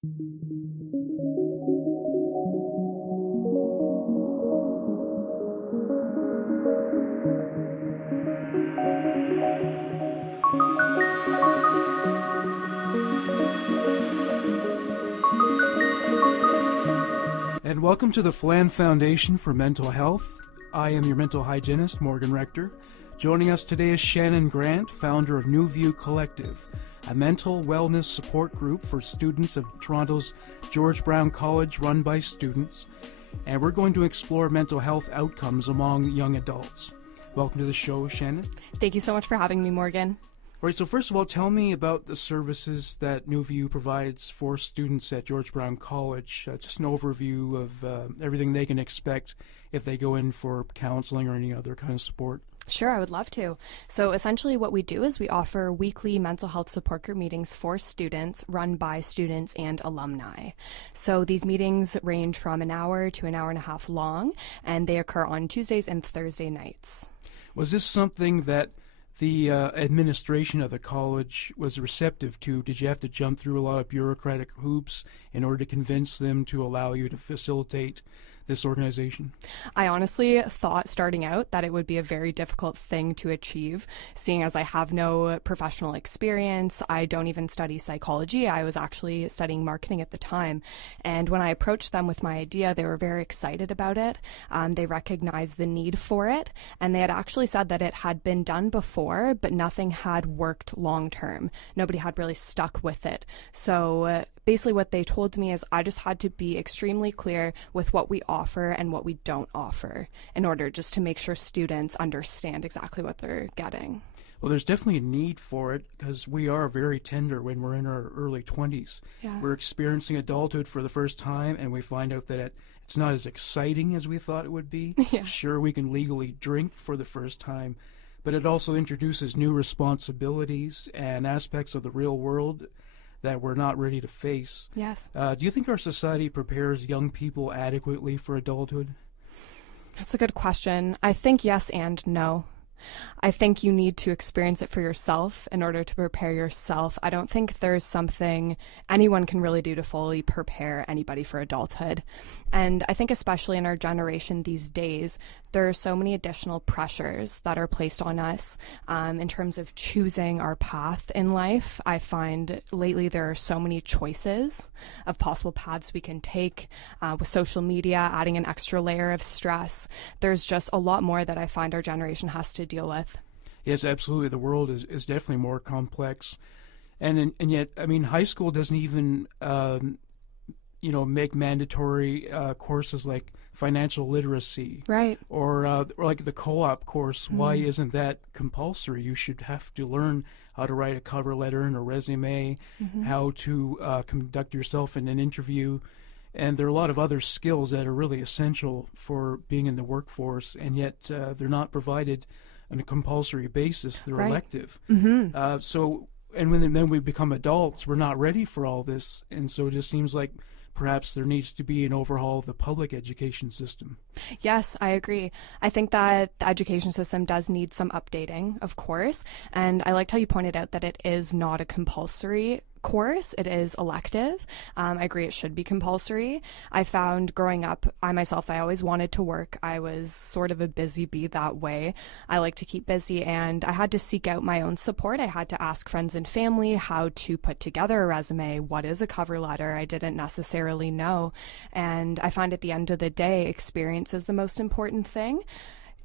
And welcome to the Flan Foundation for Mental Health. I am your mental hygienist, Morgan Rector. Joining us today is Shannon Grant, founder of Nuvi Collective, a mental wellness support group for students of Toronto's George Brown College run by students. And we're going to explore mental health outcomes among young adults. Welcome to the show, Shannon. Thank you so much for having me, Morgan. All right, so first of all, tell me about the services that Nuvi provides for students at George Brown College. Just an overview of everything they can expect if they go in for counseling or any other kind of support. Sure, I would love to. So essentially what we do is we offer weekly mental health support group meetings for students run by students and alumni. So these meetings range from an hour to an hour and a half long, and they occur on Tuesdays and Thursday nights. Was this something that the administration of the college was receptive to? Did you have to jump through a lot of bureaucratic hoops in order to convince them to allow you to facilitate this organization? I honestly thought starting out that it would be a very difficult thing to achieve, seeing as I have no professional experience. I don't even study psychology. I was actually studying marketing at the time. And when I approached them with my idea, they were very excited about it. They recognized the need for it. And they had actually said that it had been done before, but nothing had worked long term. Nobody had really stuck with it. So basically what they told me is I just had to be extremely clear with what we offer and what we don't offer in order just to make sure students understand exactly what they're getting. Well, there's definitely a need for it because we are very tender when we're in our early 20s. Yeah. We're experiencing adulthood for the first time, and we find out that it's not as exciting as we thought it would be. Yeah. Sure, we can legally drink for the first time, but it also introduces new responsibilities and aspects of the real world that we're not ready to face. Yes. Do you think our society prepares young people adequately for adulthood? That's a good question. I think yes and no. I think you need to experience it for yourself in order to prepare yourself. I don't think there's something anyone can really do to fully prepare anybody for adulthood. And I think especially in our generation these days, there are so many additional pressures that are placed on us in terms of choosing our path in life. I find lately there are so many choices of possible paths we can take with social media, adding an extra layer of stress. There's just a lot more that I find our generation has to deal with. Yes, absolutely. The world is definitely more complex. And yet, I mean, high school doesn't even, make mandatory courses like financial literacy. Right. Or like the co-op course. Mm-hmm. Why isn't that compulsory? You should have to learn how to write a cover letter and a resume, mm-hmm. how to conduct yourself in an interview. And there are a lot of other skills that are really essential for being in the workforce, and yet they're not provided on a compulsory basis. They're right. elective. Mm-hmm. And then we become adults, we're not ready for all this, and so it just seems like perhaps there needs to be an overhaul of the public education system. Yes, I agree. I think that the education system does need some updating, of course, and I liked how you pointed out that it is not a compulsory course. It is elective. I agree it should be compulsory. I found growing up, I always wanted to work. I was sort of a busy bee that way. I like to keep busy, and I had to seek out my own support. I had to ask friends and family how to put together a resume. What is a cover letter? I didn't necessarily know. And I find at the end of the day, experience is the most important thing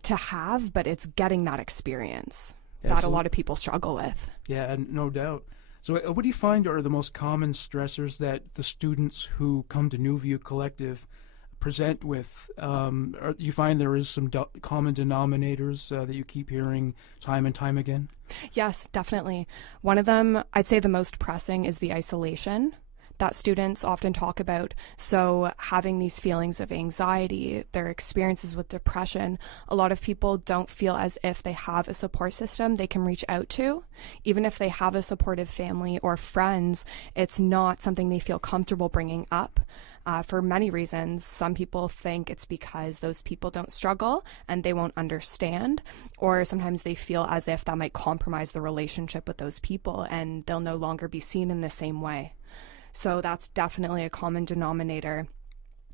to have, but it's getting that experience that a lot of people struggle with. Yeah, no doubt. So what do you find are the most common stressors that the students who come to Nuvi Collective present with? Do you find there is some common denominators that you keep hearing time and time again? Yes, definitely. One of them, I'd say the most pressing, is the isolation that students often talk about. So having these feelings of anxiety, their experiences with depression, a lot of people don't feel as if they have a support system they can reach out to. Even if they have a supportive family or friends, it's not something they feel comfortable bringing up. For many reasons. Some people think it's because those people don't struggle and they won't understand, or sometimes they feel as if that might compromise the relationship with those people and they'll no longer be seen in the same way. So that's definitely a common denominator.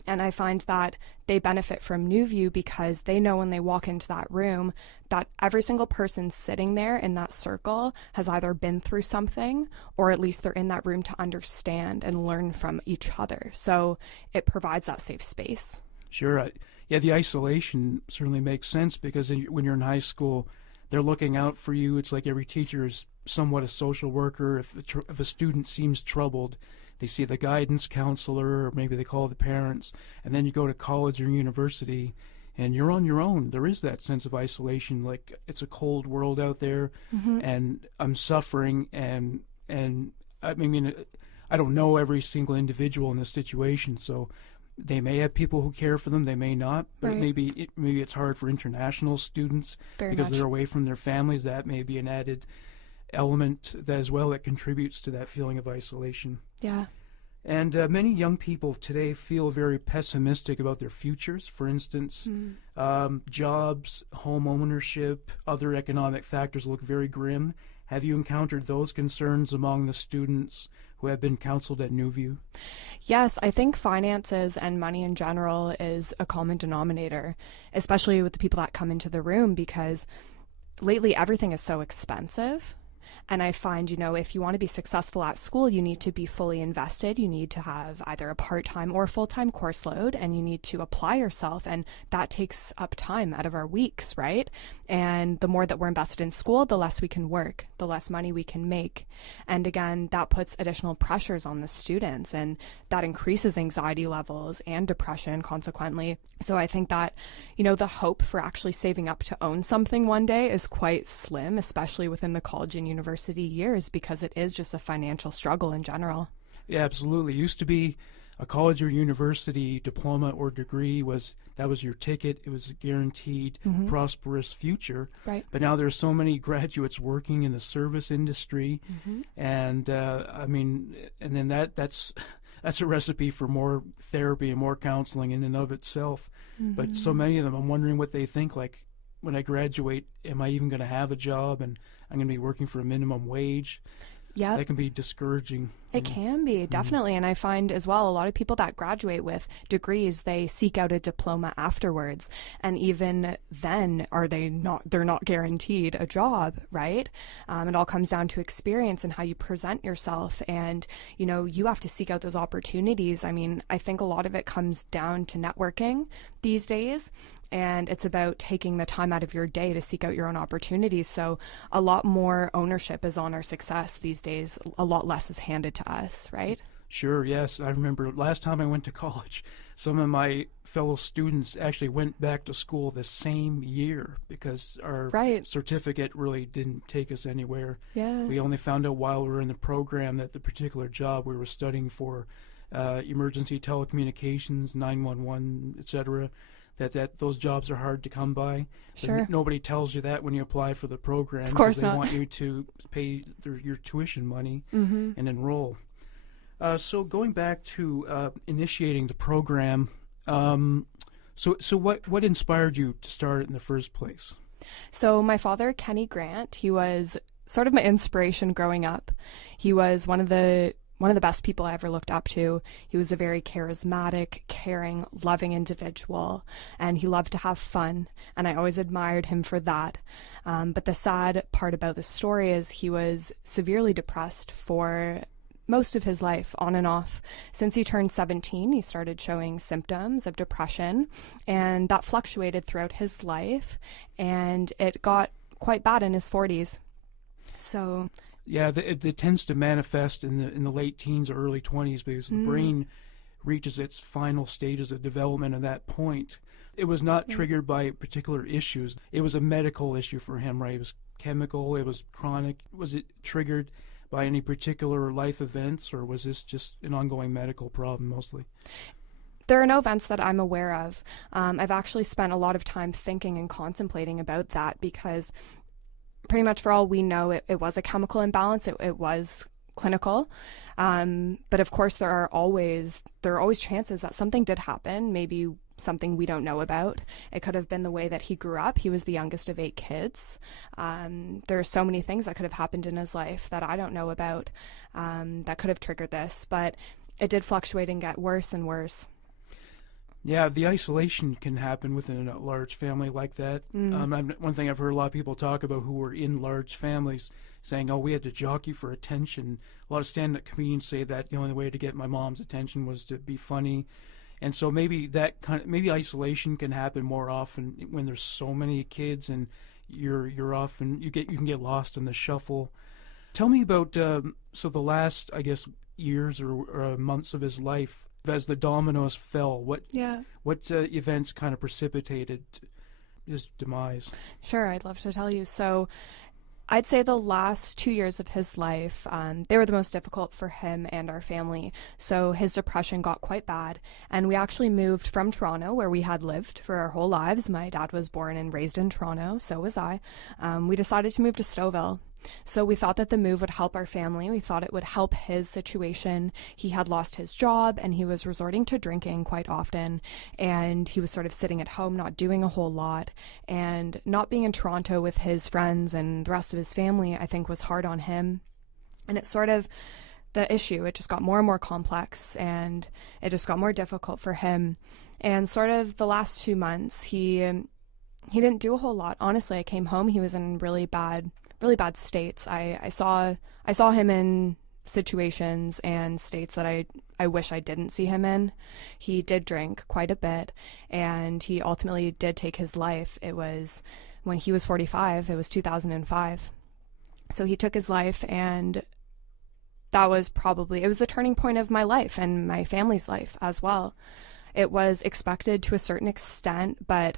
And I find that they benefit from Nuvi because they know when they walk into that room that every single person sitting there in that circle has either been through something, or at least they're in that room to understand and learn from each other. So it provides that safe space. Sure. Yeah, the isolation certainly makes sense because when you're in high school, they're looking out for you. It's like every teacher is somewhat a social worker. If a student seems troubled, they see the guidance counselor, or maybe they call the parents. And then you go to college or university, and you're on your own. There is that sense of isolation, like it's a cold world out there, and I'm suffering. And I mean, I don't know every single individual in this situation, so they may have people who care for them, they may not, but maybe it's hard for international students because they're away from their families. That may be an added element as well that contributes to that feeling of isolation. Yeah. And many young people today feel very pessimistic about their futures. For instance, jobs, home ownership, other economic factors look very grim. Have you encountered those concerns among the students who have been counseled at Nuvi? Yes, I think finances and money in general is a common denominator, especially with the people that come into the room, because lately everything is so expensive. And I find, if you want to be successful at school, you need to be fully invested. You need to have either a part-time or full-time course load, and you need to apply yourself. And that takes up time out of our weeks, right? And the more that we're invested in school, the less we can work, the less money we can make. And again, that puts additional pressures on the students, and that increases anxiety levels and depression consequently. So I think that, the hope for actually saving up to own something one day is quite slim, especially within the college and university years, because it is just a financial struggle in general. Yeah, absolutely. It used to be a college or university diploma or degree that was your ticket. It was a guaranteed prosperous future. Right. But now there's so many graduates working in the service industry, and then that's a recipe for more therapy and more counseling in and of itself. But so many of them, I'm wondering what they think, like, when I graduate, am I even going to have a job, and I'm going to be working for a minimum wage? Yeah, that can be discouraging. It can be, definitely. And I find as well, a lot of people that graduate with degrees, they seek out a diploma afterwards. And even then, they're not guaranteed a job, right? It all comes down to experience and how you present yourself. And, you have to seek out those opportunities. I mean, I think a lot of it comes down to networking these days. And it's about taking the time out of your day to seek out your own opportunities. So a lot more ownership is on our success these days. A lot less is handed to us, right? Sure, yes. I remember last time I went to college, some of my fellow students actually went back to school the same year because our certificate really didn't take us anywhere. Yeah. We only found out while we were in the program that the particular job we were studying for, emergency telecommunications, 911, etc., that those jobs are hard to come by. Sure. Nobody tells you that when you apply for the program. Of course not. They want you to pay your tuition money and enroll. So going back to initiating the program, so what inspired you to start it in the first place? So my father, Kenny Grant, he was sort of my inspiration growing up. He was one of the best people I ever looked up to. He was a very charismatic, caring, loving individual, and he loved to have fun, and I always admired him for that. But the sad part about the story is he was severely depressed for most of his life, on and off. Since he turned 17, he started showing symptoms of depression, and that fluctuated throughout his life, and it got quite bad in his 40s. So... yeah, it tends to manifest in the late teens or early 20s because the brain reaches its final stages of development at that point. It was not triggered by particular issues. It was a medical issue for him, right? It was chemical, it was chronic. Was it triggered by any particular life events, or was this just an ongoing medical problem mostly? There are no events that I'm aware of. I've actually spent a lot of time thinking and contemplating about that because pretty much for all we know, it was a chemical imbalance. It was clinical. But of course, there are always chances that something did happen, maybe something we don't know about. It could have been the way that he grew up. He was the youngest of 8 kids. There are so many things that could have happened in his life that I don't know about that could have triggered this, but it did fluctuate and get worse and worse. Yeah, the isolation can happen within a large family like that. One thing I've heard a lot of people talk about who were in large families saying, oh, we had to jockey for attention. A lot of stand-up comedians say that the only way to get my mom's attention was to be funny. And so maybe maybe isolation can happen more often when there's so many kids and you're often you can get lost in the shuffle. Tell me about so the last, I guess, years or months of his life as the dominoes fell. What events kind of precipitated his demise? Sure, I'd love to tell you. So I'd say the last 2 years of his life, they were the most difficult for him and our family. So his depression got quite bad, and we actually moved from Toronto, where we had lived for our whole lives. My dad was born and raised in Toronto, so was I. We decided to move to Stouffville. So we thought that the move would help our family. We thought it would help his situation. He had lost his job and he was resorting to drinking quite often. And he was sort of sitting at home, not doing a whole lot. And not being in Toronto with his friends and the rest of his family, I think, was hard on him. And it's sort of the issue. It just got more and more complex and it just got more difficult for him. And sort of the last 2 months, he didn't do a whole lot. Honestly, I came home. He was in really bad states. I saw him in situations and states that I wish I didn't see him in. He did drink quite a bit, and he ultimately did take his life. It was when he was 45. It was 2005. So he took his life, and that was it was the turning point of my life and my family's life as well. It was expected to a certain extent, but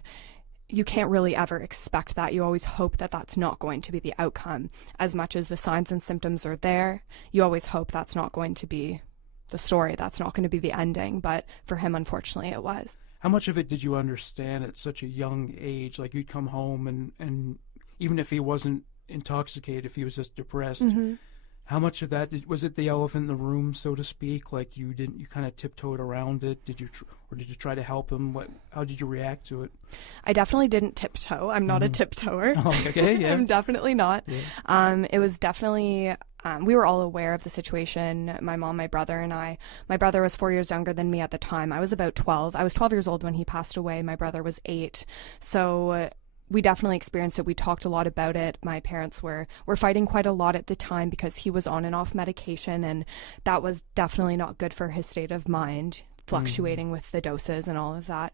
you can't really ever expect that. You always hope that that's not going to be the outcome. As much as the signs and symptoms are there, you always hope that's not going to be the story. That's not going to be the ending. But for him, unfortunately, it was. How much of it did you understand at such a young age? Like, you'd come home and even if he wasn't intoxicated, if he was just depressed, how much of that was it the elephant in the room, so to speak? Like, you kind of tiptoed around it? Did you try to help him? How did you react to it? I definitely didn't tiptoe. I'm not a tiptoer. Oh, okay, yeah. I'm definitely not. Yeah. It was definitely, we were all aware of the situation, my mom, my brother, and I. My brother was 4 years younger than me at the time. I was about 12. I was 12 years old when he passed away. My brother was 8. So we definitely experienced it. We talked a lot about it. My parents were fighting quite a lot at the time because he was on and off medication, and that was definitely not good for his state of mind, fluctuating with the doses and all of that.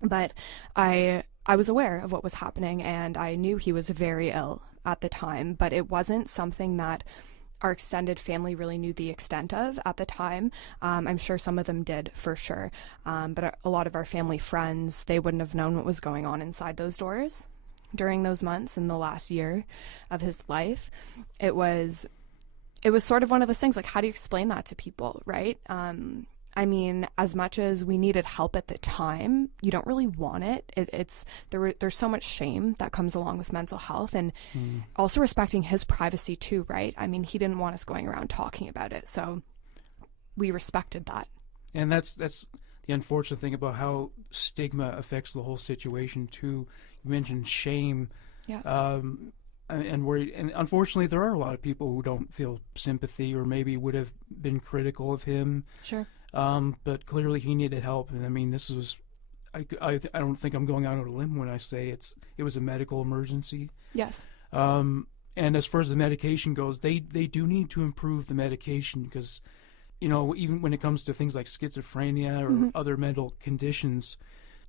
But I was aware of what was happening, and I knew he was very ill at the time, but it wasn't something that our extended family really knew the extent of at the time. I'm sure some of them did, for sure. But a lot of our family friends, they wouldn't have known what was going on inside those doors during those months in the last year of his life. It was sort of one of those things, like, how do you explain that to people, right? I mean, as much as we needed help at the time, you don't really want it. There's so much shame that comes along with mental health, and also respecting his privacy too, right? I mean, he didn't want us going around talking about it, so we respected that. And that's the unfortunate thing about how stigma affects the whole situation too. You mentioned shame. Yeah. And unfortunately, there are a lot of people who don't feel sympathy or maybe would have been critical of him. Sure. But clearly he needed help, and I mean, this was, I don't think I'm going out on a limb when I say it was a medical emergency. Yes. And as far as the medication goes, they do need to improve the medication because, even when it comes to things like schizophrenia or other mental conditions,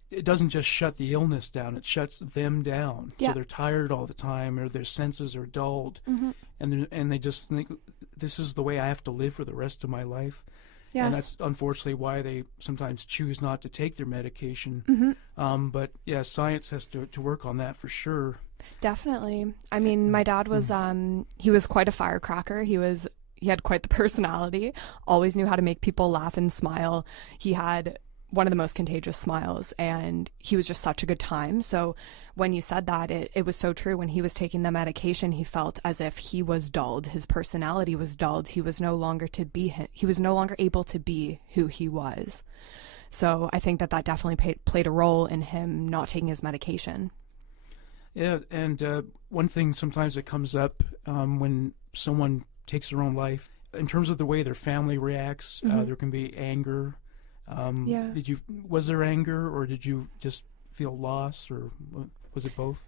it doesn't just shut the illness down, it shuts them down. Yeah. So they're tired all the time, or their senses are dulled, and they just think, this is the way I have to live for the rest of my life. Yes. And that's unfortunately why they sometimes choose not to take their medication. But yeah, science has to work on that for sure. Definitely. I mean, my dad was he was quite a firecracker. He had quite the personality. Always knew how to make people laugh and smile. He had one of the most contagious smiles, and he was just such a good time. So when you said that, it was so true. When he was taking the medication, he felt as if he was dulled. His personality was dulled. He was no longer able to be who he was. So I think that definitely played a role in him not taking his medication. Yeah, and one thing sometimes that comes up when someone takes their own life, in terms of the way their family reacts, there can be anger. Yeah. Was there anger, or did you just feel loss, or was it both?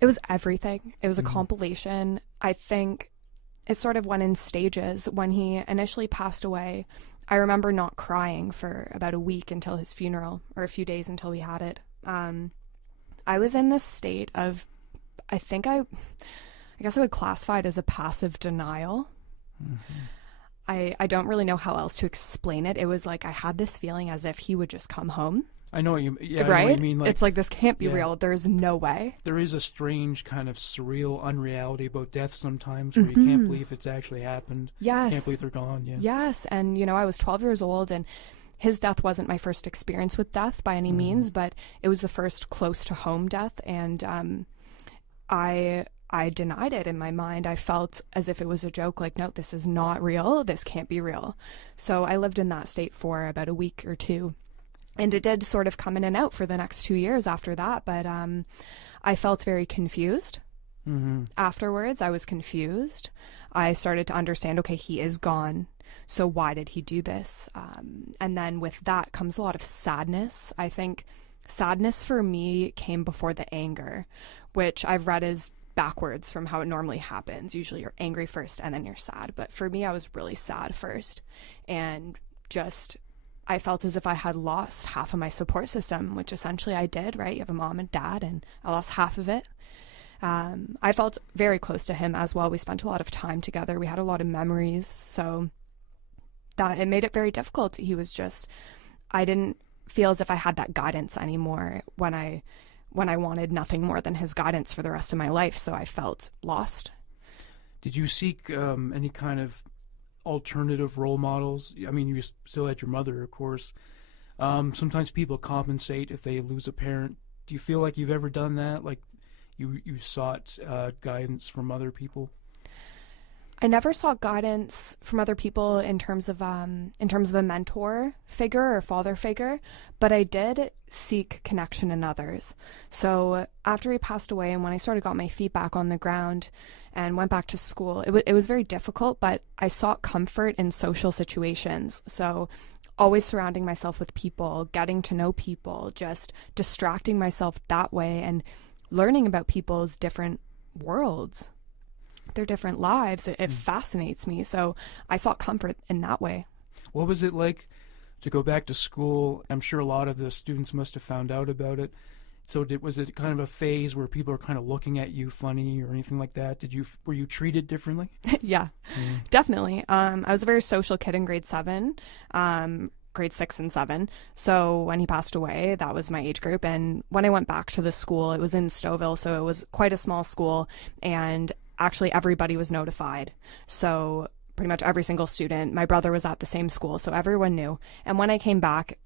It was everything. It was a compilation. I think it sort of went in stages. When he initially passed away, I remember not crying for about a week until his funeral, or a few days until we had it. I was in this state of, I guess I would classify it as a passive denial. I don't really know how else to explain it. It was like I had this feeling as if he would just come home. I know what you, right? I know what you mean. It's like, this can't be real. There's no way. There is a strange kind of surreal unreality about death sometimes, where you can't believe it's actually happened. Yes. Can't believe they're gone. Yeah. Yes, and I was 12 years old, and his death wasn't my first experience with death by any means, but it was the first close to home death, and I denied it in my mind. I felt as if it was a joke, like, no, this is not real. This can't be real. So I lived in that state for about a week or two. And it did sort of come in and out for the next 2 years after that. But I felt very confused. Afterwards, I was confused. I started to understand, okay, he is gone. So why did he do this? And then with that comes a lot of sadness. I think sadness for me came before the anger, which I've read is backwards from how it normally happens. Usually you're angry first and then you're sad. But for me, I was really sad first. And just, I felt as if I had lost half of my support system, which essentially I did, right? You have a mom and dad, and I lost half of it. I felt very close to him as well. We spent a lot of time together. We had a lot of memories. So that it made it very difficult. He was just, I didn't feel as if I had that guidance anymore when I wanted nothing more than his guidance for the rest of my life. So I felt lost. Did you seek any kind of alternative role models? I mean, you still had your mother, of course. Sometimes people compensate if they lose a parent. Do you feel like you've ever done that? Like you sought guidance from other people? I never sought guidance from other people in terms of a mentor figure or father figure, but I did seek connection in others. So after he passed away, and when I sort of got my feet back on the ground and went back to school, it was very difficult, but I sought comfort in social situations. So always surrounding myself with people, getting to know people, just distracting myself that way, and learning about people's different worlds, their different lives. It fascinates me. So I sought comfort in that way. What was it like to go back to school? I'm sure a lot of the students must have found out about it. So was it kind of a phase where people are kind of looking at you funny or anything like that? Were you treated differently? Yeah, definitely. I was a very social kid in grade 7. Grade 6 and 7. So when he passed away, that was my age group. And when I went back to the school, it was in Stouffville, so it was quite a small school, and actually everybody was notified. So pretty much every single student, my brother was at the same school, so everyone knew. And when I came back,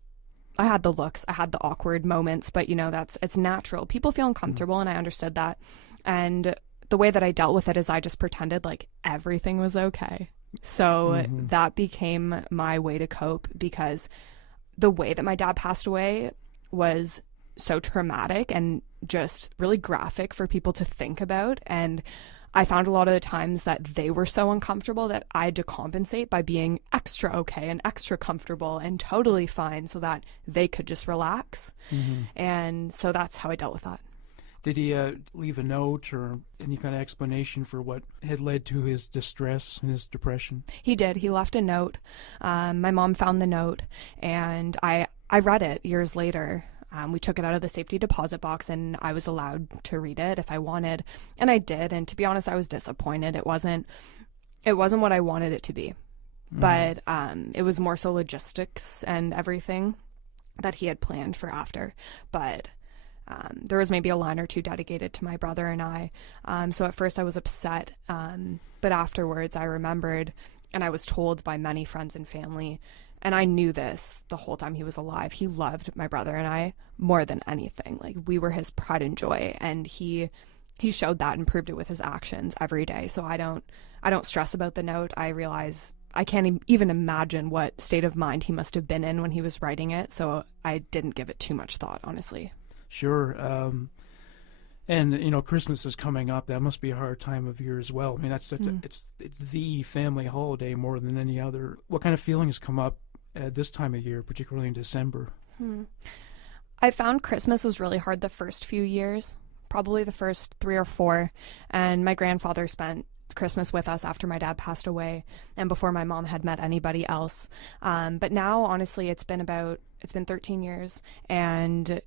I had the looks, I had the awkward moments, but it's natural. People feel uncomfortable, and I understood that. And the way that I dealt with it is I just pretended like everything was okay. So that became my way to cope, because the way that my dad passed away was so traumatic and just really graphic for people to think about. And I found a lot of the times that they were so uncomfortable that I had to compensate by being extra okay and extra comfortable and totally fine so that they could just relax. And so that's how I dealt with that. Did he leave a note or any kind of explanation for what had led to his distress and his depression? He did. He left a note. My mom found the note, and I read it years later. We took it out of the safety deposit box, and I was allowed to read it if I wanted, and I did. And to be honest, I was disappointed. It wasn't what I wanted it to be, but it was more so logistics and everything that he had planned for after. But there was maybe a line or two dedicated to my brother and I. So at first I was upset, but afterwards I remembered, and I was told by many friends and family, and I knew this the whole time he was alive, he loved my brother and I more than anything. Like, we were his pride and joy, and he showed that and proved it with his actions every day. So I don't stress about the note. I realize I can't even imagine what state of mind he must have been in when he was writing it. So I didn't give it too much thought, honestly. Sure. And Christmas is coming up. That must be a hard time of year as well. I mean, that's such it's the family holiday more than any other. What kind of feelings come up at this time of year, particularly in December? I found Christmas was really hard the first few years, probably the first 3 or 4. And my grandfather spent Christmas with us after my dad passed away and before my mom had met anybody else. But now, honestly, it's been 13 years, and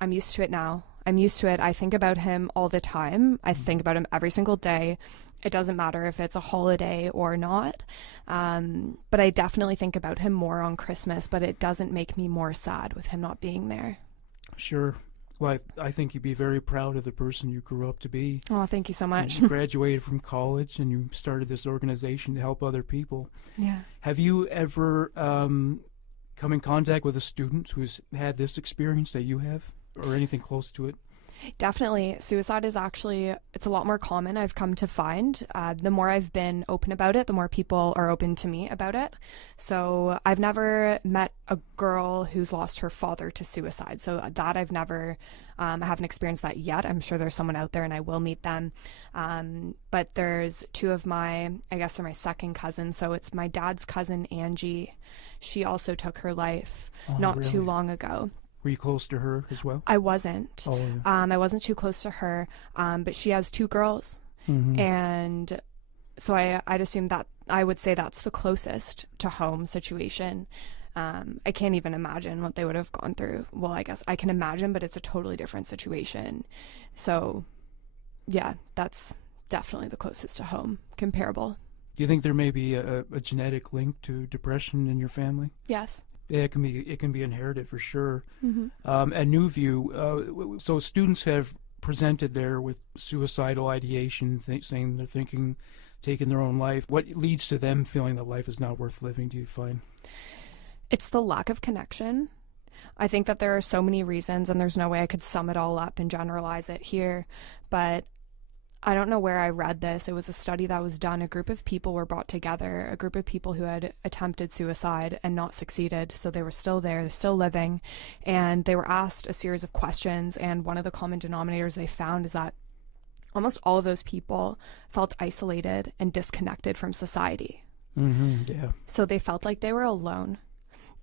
I'm used to it now. I'm used to it. I think about him all the time. I think about him every single day. It doesn't matter if it's a holiday or not. But I definitely think about him more on Christmas, but it doesn't make me more sad with him not being there. Sure. Well, I think you'd be very proud of the person you grew up to be. Oh, thank you so much. You graduated from college and you started this organization to help other people. Yeah. Have you ever come in contact with a student who's had this experience that you have, or anything close to it? Definitely. Suicide is it's a lot more common, I've come to find. The more I've been open about it, the more people are open to me about it. So I've never met a girl who's lost her father to suicide. So that I haven't experienced that yet. I'm sure there's someone out there and I will meet them. But there's 2 of I guess they're my second cousins. So it's my dad's cousin, Angie. She also took her life not too long ago. Were you close to her as well? I wasn't. Oh, yeah. I wasn't too close to her, but she has 2 girls. And so I'd assume that I would say that's the closest to home situation. I can't even imagine what they would have gone through. Well, I guess I can imagine, but it's a totally different situation. So, yeah, that's definitely the closest to home, comparable. Do you think there may be a genetic link to depression in your family? Yes. Yeah, it can be inherited for sure. At Nuvi, so students have presented there with suicidal ideation, saying they're taking their own life. What leads to them feeling that life is not worth living, do you find? It's the lack of connection. I think that there are so many reasons, and there's no way I could sum it all up and generalize it here, but I don't know where I read this. It was a study that was done. A group of people were brought together, a group of people who had attempted suicide and not succeeded. So they were still there, they're still living. And they were asked a series of questions. And one of the common denominators they found is that almost all of those people felt isolated and disconnected from society. Yeah. So they felt like they were alone.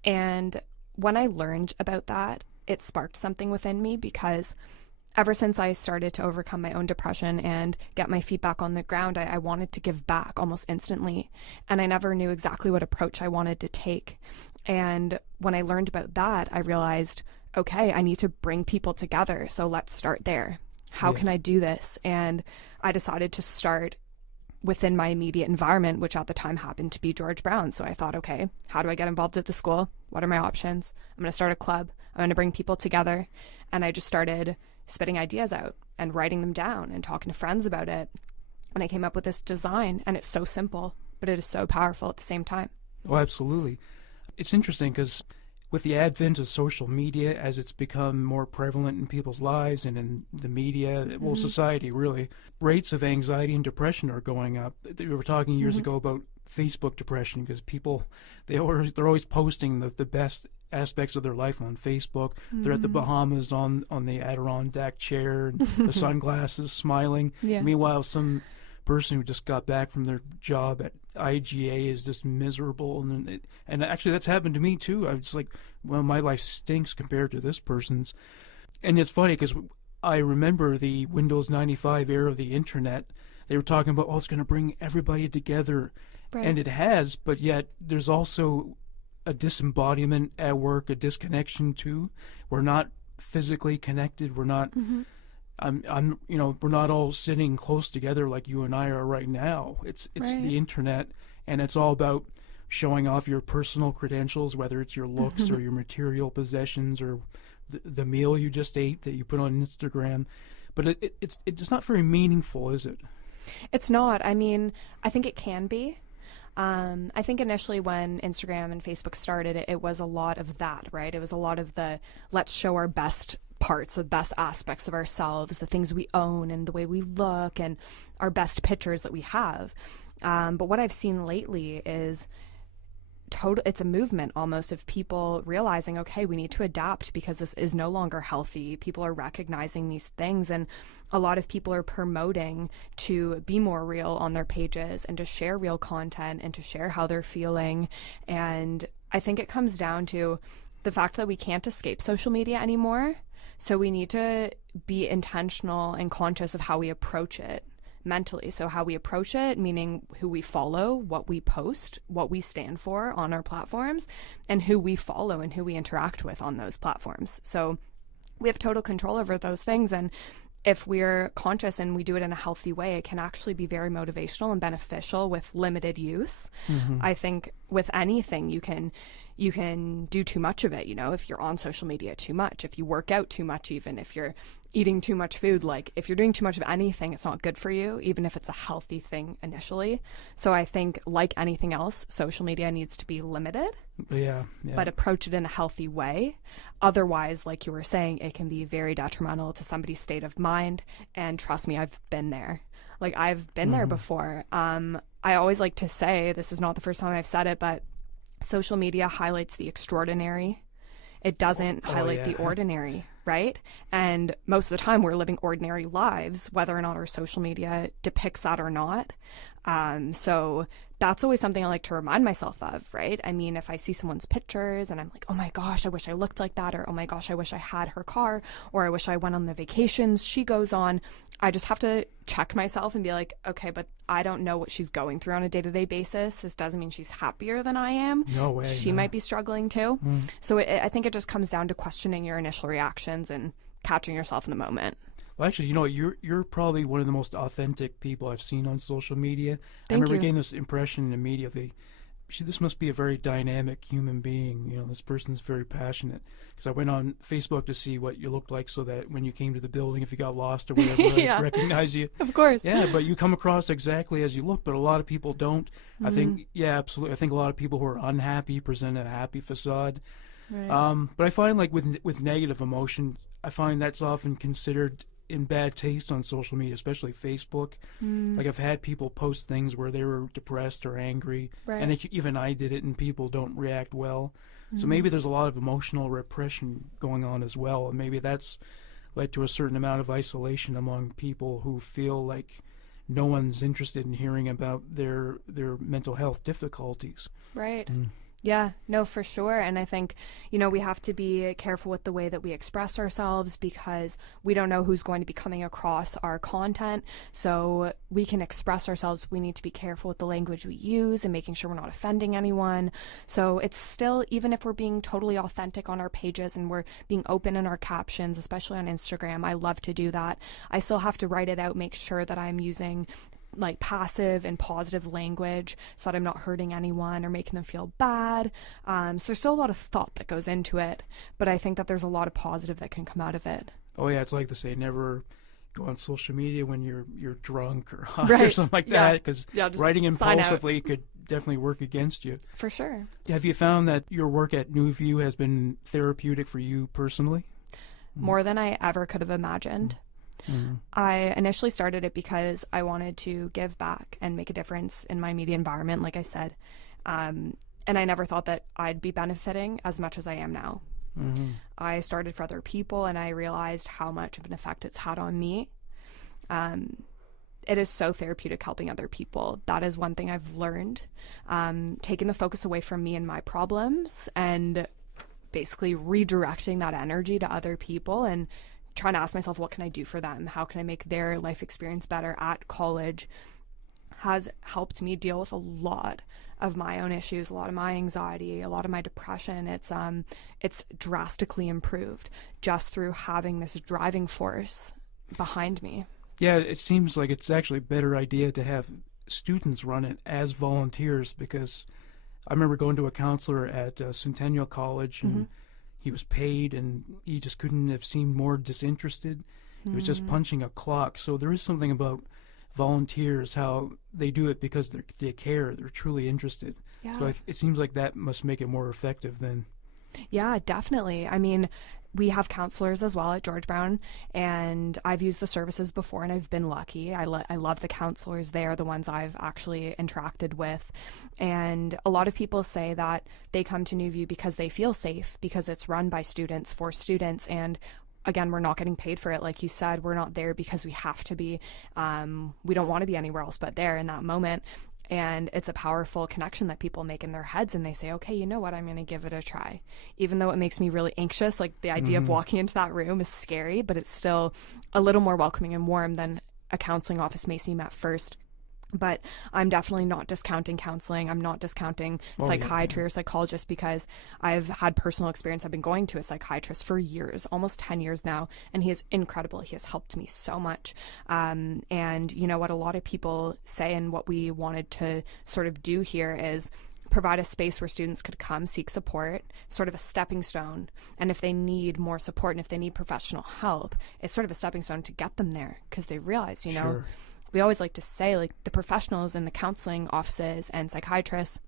And when I learned about that, it sparked something within me, because ever since I started to overcome my own depression and get my feet back on the ground, I wanted to give back almost instantly. And I never knew exactly what approach I wanted to take. And when I learned about that, I realized, okay, I need to bring people together. So let's start there. How can I do this? And I decided to start within my immediate environment, which at the time happened to be George Brown. So I thought, okay, how do I get involved at the school? What are my options? I'm going to start a club. I'm going to bring people together. And I just started spitting ideas out and writing them down and talking to friends about it. And I came up with this design, and it's so simple, but it is so powerful at the same time. Oh, absolutely. It's interesting because with the advent of social media, as it's become more prevalent in people's lives and in the media, well, society really, rates of anxiety and depression are going up. We were talking years ago about Facebook depression, because people, they're always posting the best aspects of their life on Facebook. They're at the Bahamas on the Adirondack chair, and the sunglasses, smiling. Meanwhile, some person who just got back from their job at IGA is just miserable, and actually that's happened to me too. I was just like, well, my life stinks compared to this person's. And it's funny because I remember the Windows 95 era of the internet. They were talking about, it's going to bring everybody together, and it has, but yet there's also a disembodiment at work, a disconnection too. We're not physically connected. We're not. We're not all sitting close together like you and I are right now. It's the internet, and it's all about showing off your personal credentials, whether it's your looks or your material possessions or the meal you just ate that you put on Instagram. But it's not very meaningful, is it? It's not. I mean, I think it can be. I think initially when Instagram and Facebook started, it was a lot of that, right? It was a lot of the let's show our best parts, the best aspects of ourselves, the things we own and the way we look and our best pictures that we have. But what I've seen lately is it's a movement almost of people realizing, okay, we need to adapt because this is no longer healthy. People are recognizing these things, and a lot of people are promoting to be more real on their pages and to share real content and to share how they're feeling. And I think it comes down to the fact that we can't escape social media anymore. So we need to be intentional and conscious of how we approach it mentally. So how we approach it, meaning who we follow, what we post, what we stand for on our platforms, and who we follow and who we interact with on those platforms. So we have total control over those things. And if we're conscious and we do it in a healthy way, it can actually be very motivational and beneficial with limited use. I think with anything, you can do too much of it. You know, if you're on social media too much, if you work out too much, even if you're eating too much food, like if you're doing too much of anything, it's not good for you, even if it's a healthy thing initially. So I think like anything else, social media needs to be limited, but approach it in a healthy way. Otherwise, like you were saying, it can be very detrimental to somebody's state of mind. And trust me, I've been there. Like I've been there before. I always like to say, this is not the first time I've said it, but social media highlights the extraordinary. It doesn't highlight the ordinary, right? And most of the time we're living ordinary lives, whether or not our social media depicts that or not. So that's always something I like to remind myself of, right? I mean, if I see someone's pictures and I'm like, oh my gosh, I wish I looked like that, or oh my gosh, I wish I had her car, or I wish I went on the vacations she goes on, I just have to check myself and be like, okay, but I don't know what she's going through on a day-to-day basis. This doesn't mean she's happier than I am. No way. She might be struggling too. So I think it just comes down to questioning your initial reactions and catching yourself in the moment. Well, actually, you know, you're probably one of the most authentic people I've seen on social media. I remember getting this impression immediately. This must be a very dynamic human being. You know, this person's very passionate. Because I went on Facebook to see what you looked like so that when you came to the building, if you got lost or whatever, I'd recognize you. Of course. Yeah, but you come across exactly as you look, but a lot of people don't. I think, absolutely. I think a lot of people who are unhappy present a happy facade. Right. But I find, like, with negative emotion, I find that's often considered in bad taste on social media, especially Facebook. Like I've had people post things where they were depressed or angry, and even I did it, and people don't react well. So maybe there's a lot of emotional repression going on as well, and maybe that's led to a certain amount of isolation among people who feel like no one's interested in hearing about their mental health difficulties. Right. Yeah, no, for sure. And I think, you know, we have to be careful with the way that we express ourselves because we don't know who's going to be coming across our content. So we can express ourselves. We need to be careful with the language we use and making sure we're not offending anyone. So it's still, even if we're being totally authentic on our pages and we're being open in our captions, especially on Instagram, I love to do that. I still have to write it out, make sure that I'm using like passive and positive language so that I'm not hurting anyone or making them feel bad. So there's still a lot of thought that goes into it, but I think that there's a lot of positive that can come out of it. Oh yeah, it's like they say, never go on social media when you're drunk or high or something like that, because writing impulsively could definitely work against you. For sure. Have you found that your work at Nuvi has been therapeutic for you personally? More than I ever could have imagined. I initially started it because I wanted to give back and make a difference in my media environment, like I said. And I never thought that I'd be benefiting as much as I am now. I started for other people, and I realized how much of an effect it's had on me. It is so therapeutic helping other people. That is one thing I've learned. Taking the focus away from me and my problems and basically redirecting that energy to other people and trying to ask myself, what can I do for them? How can I make their life experience better at college has helped me deal with a lot of my own issues, a lot of my anxiety, a lot of my depression. It's drastically improved just through having this driving force behind me. Yeah, it seems like it's actually a better idea to have students run it as volunteers, because I remember going to a counselor at Centennial College, and he was paid, and he just couldn't have seemed more disinterested. He was just punching a clock. So there is something about volunteers, how they do it because they care, they're truly interested. So it seems like that must make it more effective then. Yeah, definitely. I mean, we have counselors as well at George Brown, and I've used the services before and I've been lucky. I love the counselors there, the ones I've actually interacted with. And a lot of people say that they come to Nuvi because they feel safe, because it's run by students for students. And again, we're not getting paid for it. Like you said, we're not there because we have to be. We don't want to be anywhere else but there in that moment. And it's a powerful connection that people make in their heads, and they say, okay, you know what, I'm going to give it a try. Even though it makes me really anxious, like the idea of walking into that room is scary, but it's still a little more welcoming and warm than a counseling office may seem at first. But I'm definitely not discounting counseling. I'm not discounting psychiatry or psychologist, because I've had personal experience. I've been going to a psychiatrist for years, almost 10 years now, and he is incredible. He has helped me so much. And you know what a lot of people say, and what we wanted to sort of do here is provide a space where students could come seek support, sort of a stepping stone. And if they need more support and if they need professional help, it's sort of a stepping stone to get them there, because they realize, you know, we always like to say, like, the professionals in the counseling offices and psychiatrists,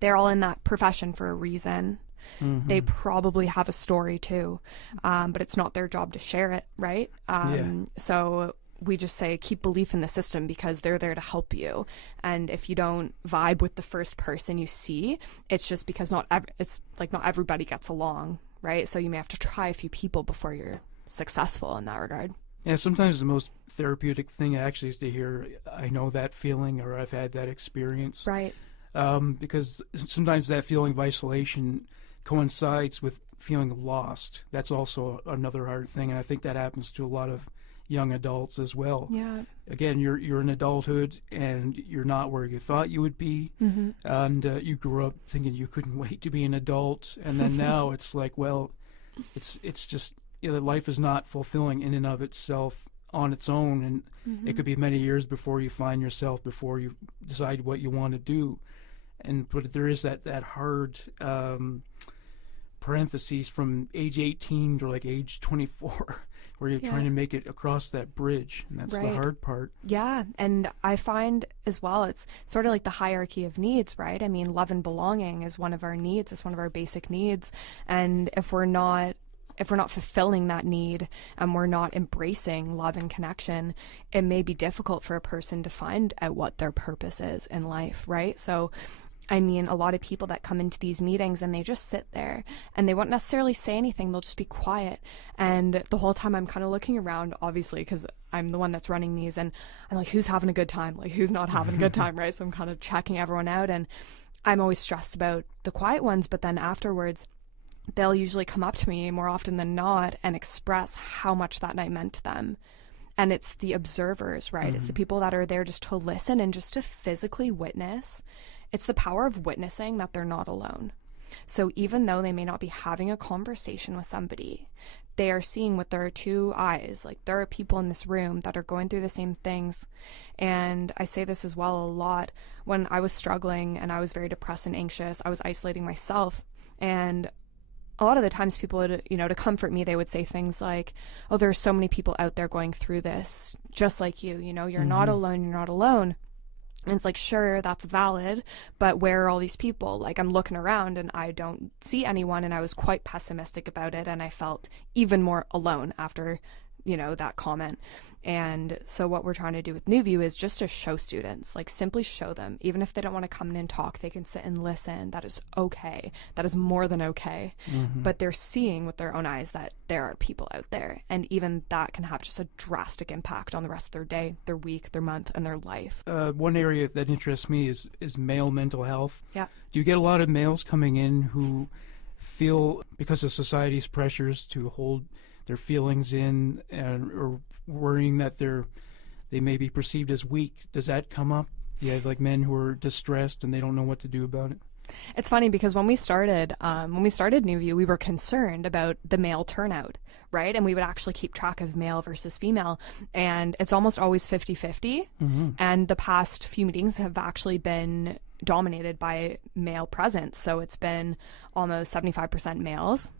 they're all in that profession for a reason. They probably have a story too, but it's not their job to share it, right? So we just say keep belief in the system, because they're there to help you. And if you don't vibe with the first person you see, it's just because not everybody gets along, right? So you may have to try a few people before you're successful in that regard. Yeah, sometimes the most therapeutic thing actually is to hear, I know that feeling, or I've had that experience. Right. Because sometimes that feeling of isolation coincides with feeling lost. That's also another hard thing, and I think that happens to a lot of young adults as well. Yeah. Again, you're in adulthood, and you're not where you thought you would be, and you grew up thinking you couldn't wait to be an adult, and then now it's like, well, it's just, you know, life is not fulfilling in and of itself on its own, and it could be many years before you find yourself, before you decide what you want to do. But there is that hard parentheses from age 18 to like age 24 where you're trying to make it across that bridge, and that's the hard part. Yeah, and I find as well, it's sort of like the hierarchy of needs, right? I mean, love and belonging is one of our needs, it's one of our basic needs, and if we're not fulfilling that need and we're not embracing love and connection, it may be difficult for a person to find out what their purpose is in life, right? So, I mean, a lot of people that come into these meetings and they just sit there and they won't necessarily say anything. They'll just be quiet. And the whole time I'm kind of looking around, obviously, because I'm the one that's running these, and I'm like, who's having a good time? Like, who's not having a good time, right? So I'm kind of checking everyone out, and I'm always stressed about the quiet ones, but then afterwards, they'll usually come up to me more often than not and express how much that night meant to them. And it's the observers, right? It's the people that are there just to listen and just to physically witness. It's the power of witnessing that they're not alone. So even though they may not be having a conversation with somebody, they are seeing with their two eyes. Like, there are people in this room that are going through the same things. And I say this as well a lot. When I was struggling and I was very depressed and anxious, I was isolating myself, and a lot of the times people would, you know, to comfort me, they would say things like, oh, there are so many people out there going through this just like you know, you're not alone, you're not alone. And it's like, sure, that's valid, but where are all these people? Like, I'm looking around and I don't see anyone, and I was quite pessimistic about it, and I felt even more alone after, you know, that comment. And so what we're trying to do with Nuvi is just to show students, like, simply show them, even if they don't want to come in and talk, they can sit and listen. That is okay. That is more than okay. But they're seeing with their own eyes that there are people out there, and even that can have just a drastic impact on the rest of their day, their week, their month, and their life. One area that interests me is male mental health. Yeah. Do you get a lot of males coming in who feel, because of society's pressures to hold their feelings in, or worrying that they may be perceived as weak? Does that come up? You have like men who are distressed and they don't know what to do about it. It's funny because when we started Nuvi, we were concerned about the male turnout, right? And we would actually keep track of male versus female, and it's almost always 50-50. And the past few meetings have actually been dominated by male presence, so it's been almost 75% males.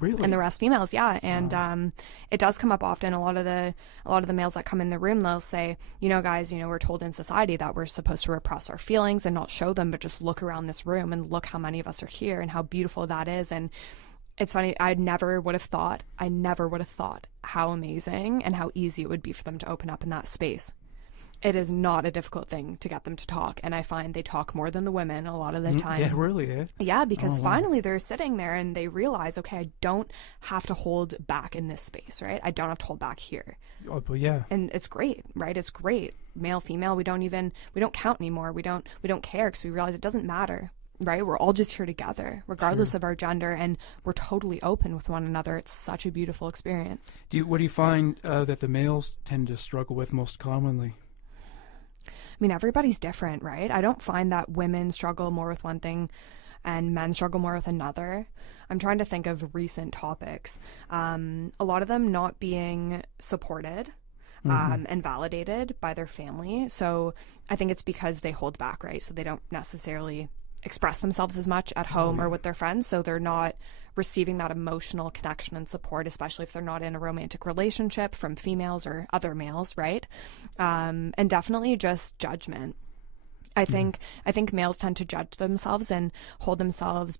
Really? And the rest females, yeah. And it does come up often. A lot of the males that come in the room, they'll say, you know, guys, you know, we're told in society that we're supposed to repress our feelings and not show them, but just look around this room and look how many of us are here and how beautiful that is. And It's funny, I never would have thought how amazing and how easy it would be for them to open up in that space. It is not a difficult thing to get them to talk, and I find they talk more than the women a lot of the time. Yeah, really, eh? Yeah, because finally they're sitting there and they realize, okay, I don't have to hold back in this space, right? I don't have to hold back here. Oh, but yeah. And it's great, right? It's great. Male, female, we don't count anymore. We don't care because we realize it doesn't matter, right? We're all just here together, regardless of our gender, and we're totally open with one another. It's such a beautiful experience. What do you find that the males tend to struggle with most commonly? I mean, everybody's different, right? I don't find that women struggle more with one thing and men struggle more with another. I'm trying to think of recent topics. A lot of them not being supported and validated by their family. So I think it's because they hold back, right? So they don't necessarily express themselves as much at home or with their friends. So they're not receiving that emotional connection and support, especially if they're not in a romantic relationship from females or other males, right? And definitely just judgment. I think males tend to judge themselves and hold themselves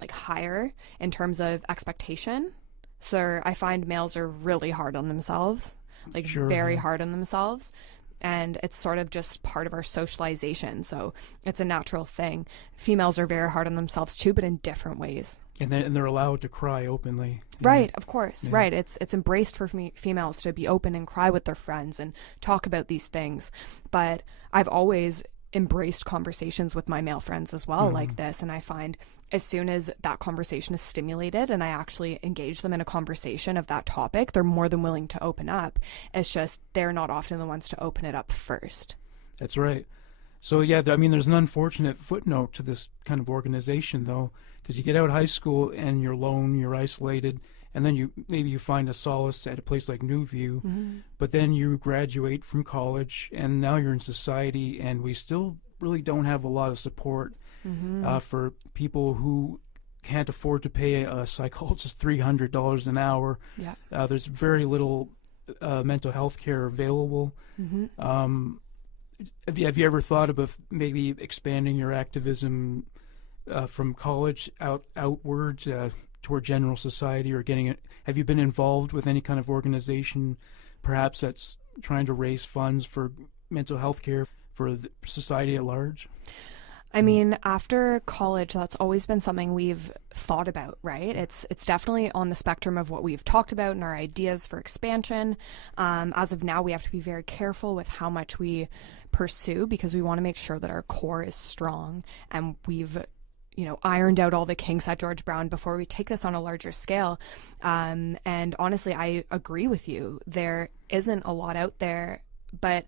like higher in terms of expectation. So I find males are really hard on themselves, like very hard on themselves. And it's sort of just part of our socialization. So it's a natural thing. Females are very hard on themselves too, but in different ways. And they're allowed to cry openly. Right, of course. Yeah. Right. It's embraced for females to be open and cry with their friends and talk about these things. But I've always embraced conversations with my male friends as well like this. And I find as soon as that conversation is stimulated and I actually engage them in a conversation of that topic, they're more than willing to open up. It's just they're not often the ones to open it up first. That's right. So yeah, I mean, there's an unfortunate footnote to this kind of organization though, because you get out of high school and you're alone, you're isolated, and then you find a solace at a place like Nuvi, but then you graduate from college and now you're in society, and we still really don't have a lot of support for people who can't afford to pay a psychologist $300 an hour. Yeah. There's very little mental health care available. Have you ever thought about maybe expanding your activism from college outwards toward general society, or have you been involved with any kind of organization perhaps that's trying to raise funds for mental health care for the society at large? I mean, after college, that's always been something we've thought about, right? It's definitely on the spectrum of what we've talked about and our ideas for expansion. As of now, we have to be very careful with how much we pursue because we want to make sure that our core is strong and we've ironed out all the kinks at George Brown before we take this on a larger scale. And honestly, I agree with you. There isn't a lot out there, but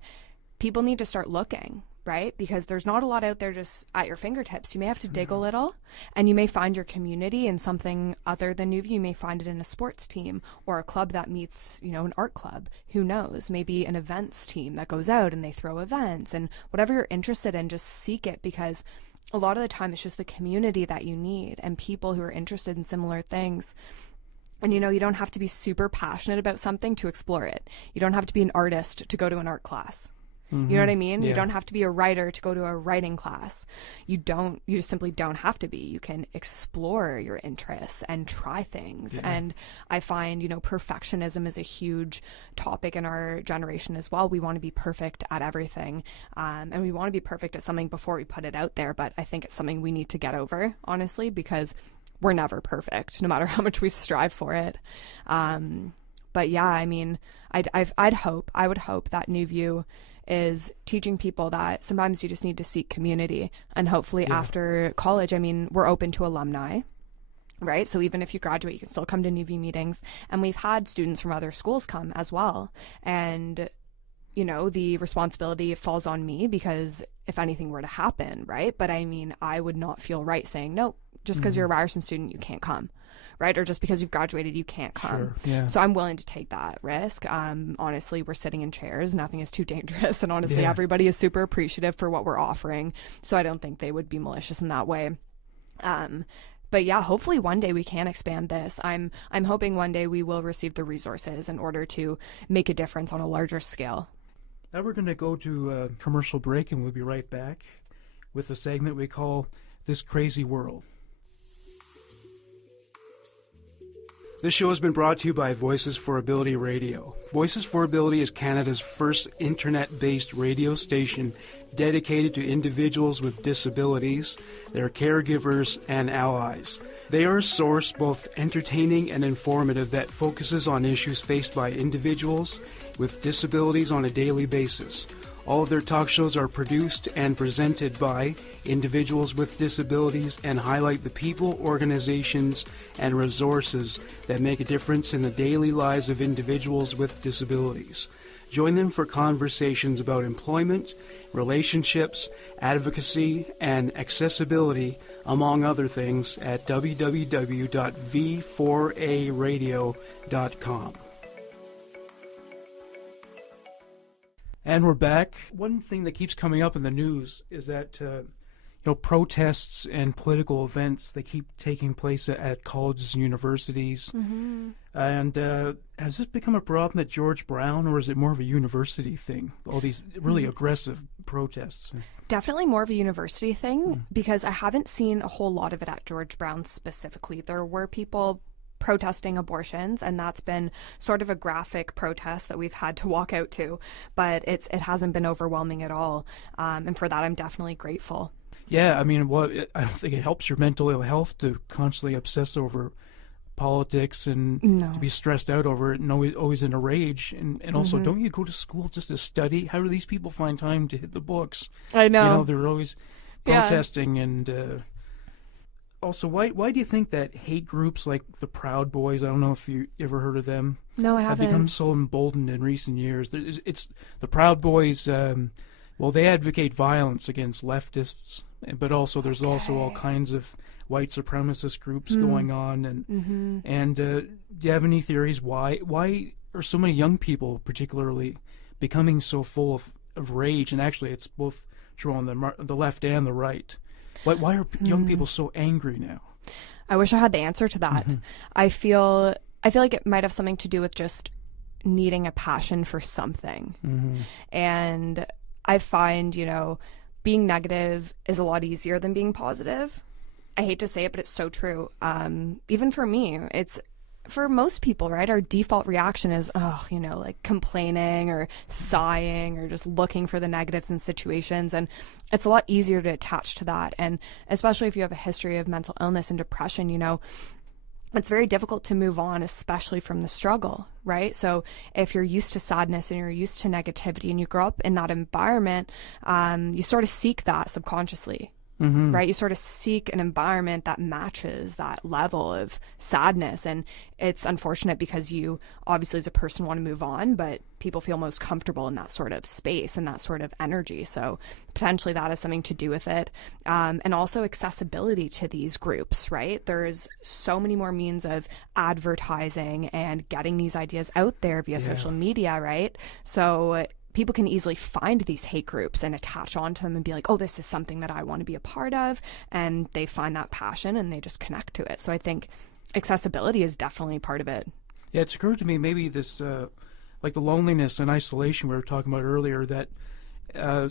people need to start looking, right? Because there's not a lot out there just at your fingertips. You may have to dig a little, and you may find your community in something other than Nuvi. You may find it in a sports team or a club that meets, an art club. Who knows? Maybe an events team that goes out and they throw events, and whatever you're interested in, just seek it, because a lot of the time it's just the community that you need and people who are interested in similar things. And you don't have to be super passionate about something to explore it. You don't have to be an artist to go to an art class. You know what I mean? Yeah. You don't have to be a writer to go to a writing class. You just simply don't have to be. You can explore your interests and try things. Yeah. And I find, perfectionism is a huge topic in our generation as well. We want to be perfect at everything. And we want to be perfect at something before we put it out there. But I think it's something we need to get over, honestly, because we're never perfect, no matter how much we strive for it. But yeah, I mean, I would hope that Nuvi is teaching people that sometimes you just need to seek community. And hopefully after college, I mean, we're open to alumni, right? So even if you graduate, you can still come to Nuvi meetings. And we've had students from other schools come as well. And, the responsibility falls on me because if anything were to happen, right? But I mean, I would not feel right saying, no, just because you're a Ryerson student, you can't come. Right? Or just because you've graduated, you can't come. Sure, yeah. So I'm willing to take that risk. Honestly, we're sitting in chairs. Nothing is too dangerous. And honestly, everybody is super appreciative for what we're offering. So I don't think they would be malicious in that way. But yeah, hopefully one day we can expand this. I'm hoping one day we will receive the resources in order to make a difference on a larger scale. Now we're going to go to a commercial break, and we'll be right back with a segment we call This Crazy World. This show has been brought to you by Voices for Ability Radio. Voices for Ability is Canada's first internet-based radio station dedicated to individuals with disabilities, their caregivers, and allies. They are a source both entertaining and informative that focuses on issues faced by individuals with disabilities on a daily basis. All of their talk shows are produced and presented by individuals with disabilities and highlight the people, organizations, and resources that make a difference in the daily lives of individuals with disabilities. Join them for conversations about employment, relationships, advocacy, and accessibility, among other things, at www.v4aradio.com. And we're back. One thing that keeps coming up in the news is that protests and political events, they keep taking place at colleges and universities. Mm-hmm. And has this become a problem at George Brown, or is it more of a university thing? All these really aggressive protests. Definitely more of a university thing, because I haven't seen a whole lot of it at George Brown specifically. There were people protesting abortions, and that's been sort of a graphic protest that we've had to walk out to, but it hasn't been overwhelming at all, and for that I'm definitely grateful. Yeah, I mean, I don't think it helps your mental health to constantly obsess over politics and to be stressed out over it and always in a rage, and also don't you go to school just to study? How do these people find time to hit the books? I know. They're always protesting and also, why do you think that hate groups like the Proud Boys, I don't know if you ever heard of them? No, I haven't. Have become so emboldened in recent years. It's the Proud Boys, they advocate violence against leftists, but also there's also all kinds of white supremacist groups going on. And do you have any theories why are so many young people particularly becoming so full of rage? And actually it's both true on the left and the right. Why are young people so angry now? I wish I had the answer to that. I feel like it might have something to do with just needing a passion for something. And I find, being negative is a lot easier than being positive. I hate to say it, but it's so true. Even for me, it's for most people, right? Our default reaction is, like complaining or sighing or just looking for the negatives in situations. And it's a lot easier to attach to that. And especially if you have a history of mental illness and depression, it's very difficult to move on, especially from the struggle, right? So if you're used to sadness and you're used to negativity and you grow up in that environment, you sort of seek that subconsciously. Right? You sort of seek an environment that matches that level of sadness. And it's unfortunate because you obviously as a person want to move on, but people feel most comfortable in that sort of space and that sort of energy. So potentially that has something to do with it. And also accessibility to these groups, right? There's so many more means of advertising and getting these ideas out there via social media, right? So people can easily find these hate groups and attach onto them and be like, oh, this is something that I want to be a part of. And they find that passion and they just connect to it. So I think accessibility is definitely part of it. Yeah, it's occurred to me maybe this, like the loneliness and isolation we were talking about earlier, that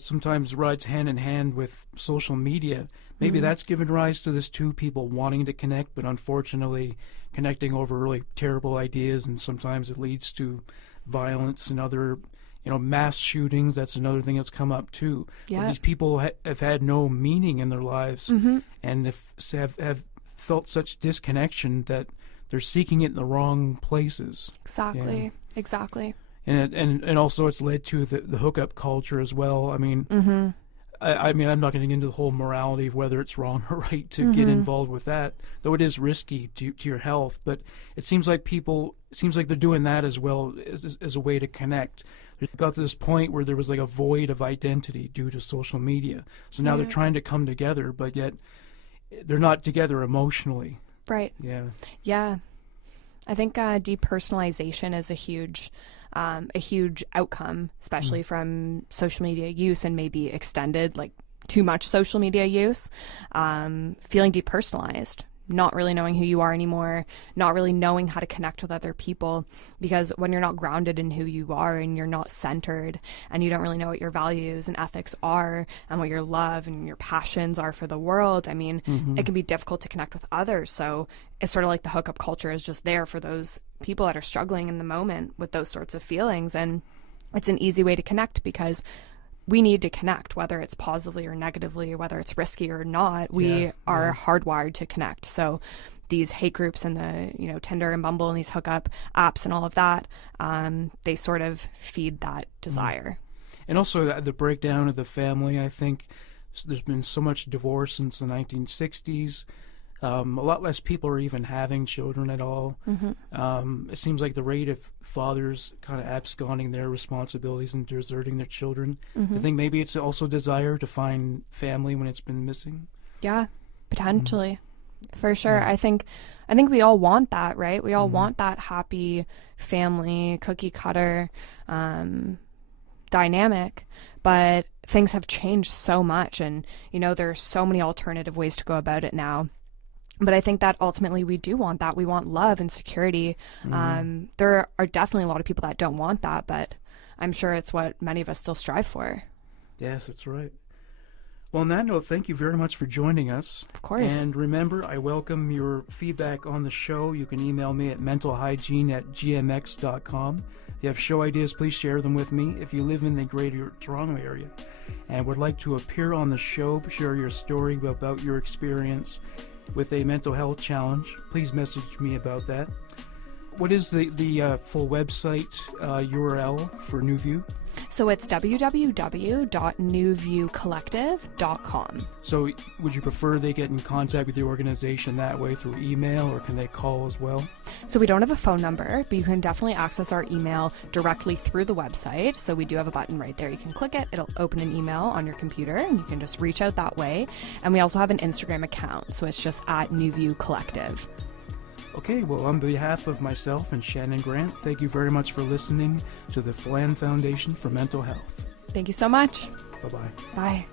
sometimes rides hand in hand with social media. Maybe that's given rise to this two people wanting to connect, but unfortunately connecting over really terrible ideas, and sometimes it leads to violence and other mass shootings. That's another thing that's come up too. Yeah. These people have had no meaning in their lives, and have felt such disconnection that they're seeking it in the wrong places. Exactly. And also it's led to the hookup culture as well. I mean, I'm not getting into the whole morality of whether it's wrong or right to get involved with that, though it is risky to your health. But it seems like they're doing that as well as a way to connect. They got to this point where there was like a void of identity due to social media. So now they're trying to come together, but yet they're not together emotionally. Right. Yeah. I think depersonalization is a huge outcome, especially from social media use and maybe extended, like too much social media use, feeling depersonalized, not really knowing who you are anymore, not really knowing how to connect with other people, because when you're not grounded in who you are and you're not centered and you don't really know what your values and ethics are and what your love and your passions are for the world, I mean, it can be difficult to connect with others. So it's sort of like the hookup culture is just there for those people that are struggling in the moment with those sorts of feelings. And it's an easy way to connect because we need to connect, whether it's positively or negatively, or whether it's risky or not. We are hardwired to connect. So these hate groups and the, Tinder and Bumble and these hookup apps and all of that, they sort of feed that desire. And also the breakdown of the family. I think there's been so much divorce since the 1960s. A lot less people are even having children at all. It seems like the rate of fathers kind of absconding their responsibilities and deserting their children. I think maybe it's also desire to find family when it's been missing. Yeah, potentially. For sure. I think we all want that, right? We all want that happy family, cookie cutter dynamic, but things have changed so much, and there are so many alternative ways to go about it now. But I think that ultimately we do want that. We want love and security. There are definitely a lot of people that don't want that, but I'm sure it's what many of us still strive for. Yes, that's right. Well, on that note, thank you very much for joining us. Of course. And remember, I welcome your feedback on the show. You can email me at mentalhygiene@gmx.com. If you have show ideas, please share them with me. If you live in the Greater Toronto area and would like to appear on the show, share your story about your experience with a mental health challenge, please message me about that. What is the full website URL for Nuvi? So it's www.newviewcollective.com. So would you prefer they get in contact with your organization that way through email, or can they call as well? So we don't have a phone number, but you can definitely access our email directly through the website. So we do have a button right there. You can click it. It'll open an email on your computer, and you can just reach out that way. And we also have an Instagram account. So it's just @NewviewCollective. Okay, well, on behalf of myself and Shannon Grant, thank you very much for listening to the Flan Foundation for Mental Health. Thank you so much. Bye-bye. Bye.